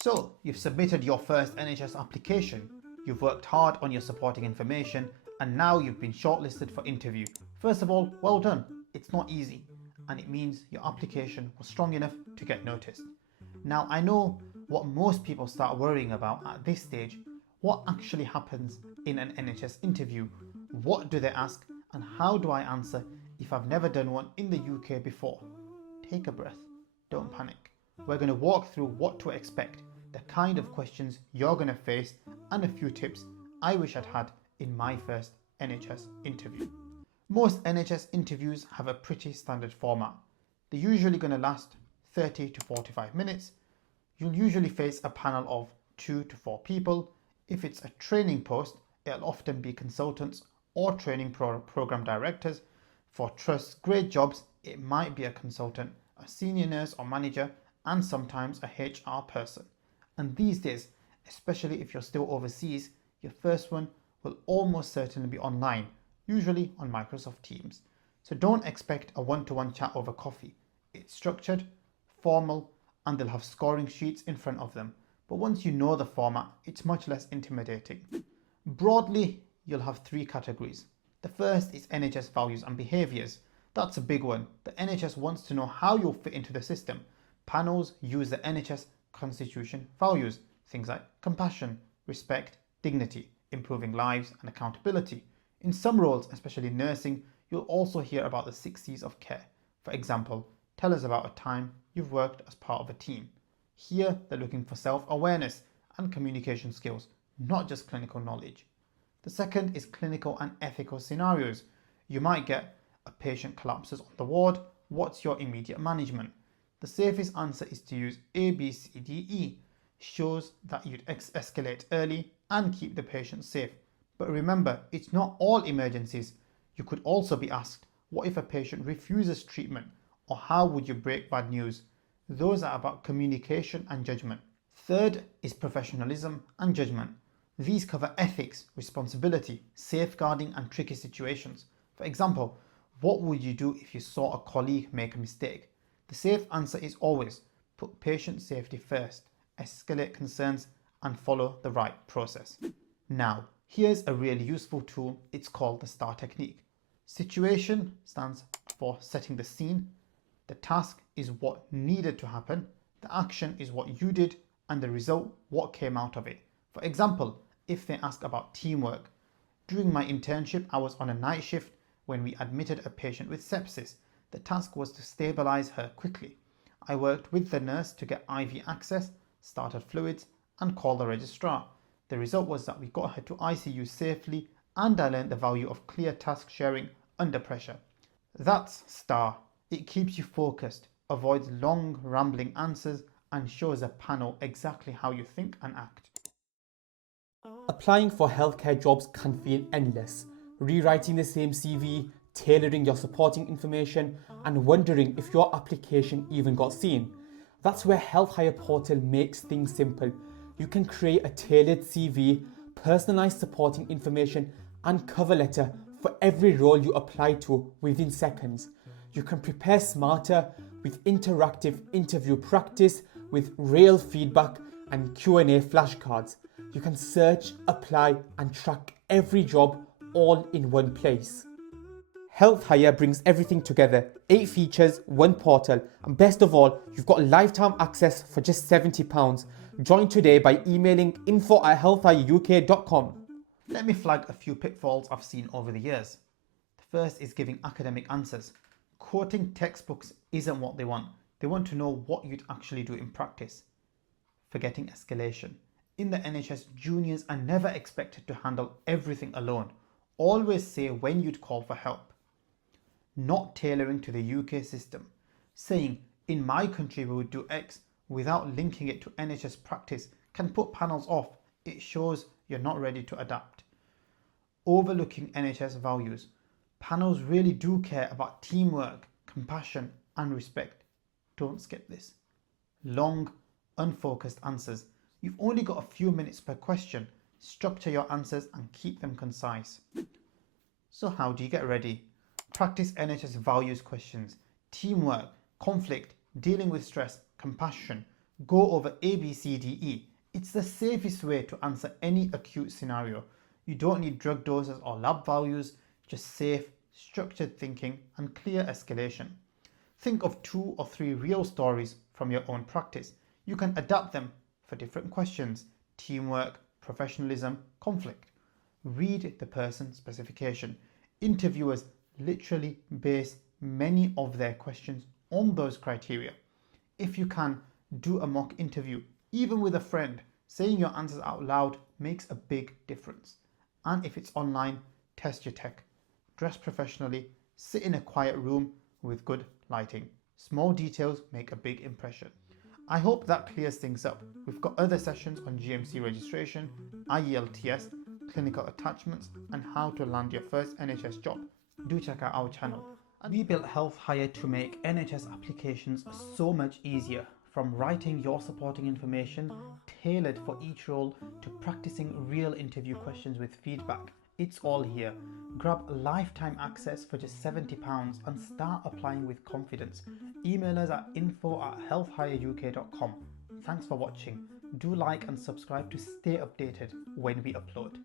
So, you've submitted your first NHS application, you've worked hard on your supporting information, and now you've been shortlisted for interview. First of all, well done. It's not easy, and it means your application was strong enough to get noticed. Now, I know what most people start worrying about at this stage: what actually happens in an NHS interview? What do they ask, and how do I answer if I've never done one in the UK before? Take a breath, don't panic. We're going to walk through what to expect, the kind of questions you're going to face, and a few tips I wish I'd had in my first NHS interview. Most NHS interviews have a pretty standard format. They're usually going to last 30 to 45 minutes. You'll usually face a panel of 2 to 4 people. If it's a training post, it'll often be consultants or training program directors. For trusts' grade jobs, it might be a consultant, a senior nurse or manager, and sometimes a HR person. And these days, especially if you're still overseas, your first one will almost certainly be online, usually on Microsoft Teams. So don't expect a one-to-one chat over coffee. It's structured, formal, and they'll have scoring sheets in front of them. But once you know the format, it's much less intimidating. Broadly, you'll have 3 categories. The first is NHS values and behaviours. That's a big one. The NHS wants to know how you'll fit into the system. Panels use the NHS Constitution values, things like compassion, respect, dignity, improving lives, and accountability. In some roles, especially nursing, you'll also hear about the 6 C's of care. For example, tell us about a time you've worked as part of a team. Here, they're looking for self-awareness and communication skills, not just clinical knowledge. The second is clinical and ethical scenarios. You might get: a patient collapses on the ward, what's your immediate management? The safest answer is to use A, B, C, D, E. Shows that you'd escalate early and keep the patient safe. But remember, it's not all emergencies. You could also be asked, what if a patient refuses treatment? Or how would you break bad news? Those are about communication and judgment. Third is professionalism and judgment. These cover ethics, responsibility, safeguarding, and tricky situations. For example, what would you do if you saw a colleague make a mistake? The safe answer is always put patient safety first, escalate concerns, and follow the right process. Now, here's a really useful tool. It's called the STAR technique. Situation stands for setting the scene. The task is what needed to happen. The action is what you did, and the result, what came out of it. For example, if they ask about teamwork. During my internship, I was on a night shift when we admitted a patient with sepsis. The task was to stabilize her quickly. I worked with the nurse to get IV access, started fluids, and called the registrar. The result was that we got her to ICU safely, and I learned the value of clear task sharing under pressure. That's STAR. It keeps you focused, avoids long, rambling answers, and shows a panel exactly how you think and act. Applying for healthcare jobs can feel endless. Rewriting the same CV, tailoring your supporting information, and wondering if your application even got seen. That's where Health Hire Portal makes things simple. You can create a tailored CV, personalised supporting information, and cover letter for every role you apply to within seconds. You can prepare smarter with interactive interview practice, with real feedback and Q&A flashcards. You can search, apply, and track every job all in one place. Health Hire brings everything together. 8 features, 1 portal, and best of all, you've got lifetime access for just £70. Join today by emailing info@healthhireuk.com. Let me flag a few pitfalls I've seen over the years. The first is giving academic answers. Quoting textbooks isn't what they want. They want to know what you'd actually do in practice. Forgetting escalation. In the NHS, juniors are never expected to handle everything alone. Always say when you'd call for help. Not tailoring to the UK system. Saying, in my country we would do X without linking it to NHS practice can put panels off. It shows you're not ready to adapt. Overlooking NHS values. Panels really do care about teamwork, compassion, and respect. Don't skip this. Long, unfocused answers. You've only got a few minutes per question. Structure your answers and keep them concise. So how do you get ready? Practice NHS values questions. Teamwork, conflict, dealing with stress, compassion. Go over ABCDE. It's the safest way to answer any acute scenario. You don't need drug doses or lab values, just safe, structured thinking and clear escalation. Think of 2 or 3 real stories from your own practice. You can adapt them for different questions: teamwork, professionalism, conflict. Read the person specification. Interviewers literally base many of their questions on those criteria. If you can, do a mock interview, even with a friend. Saying your answers out loud makes a big difference. And if it's online, test your tech. Dress professionally, sit in a quiet room with good lighting. Small details make a big impression. I hope that clears things up. We've got other sessions on GMC registration, IELTS, clinical attachments, and how to land your first NHS job. Do check out our channel. We built Health Hire to make NHS applications so much easier. From writing your supporting information tailored for each role to practicing real interview questions with feedback. It's all here. Grab lifetime access for just £70 and start applying with confidence. Email us at info@healthhireuk.com. Thanks for watching. Do like and subscribe to stay updated when we upload.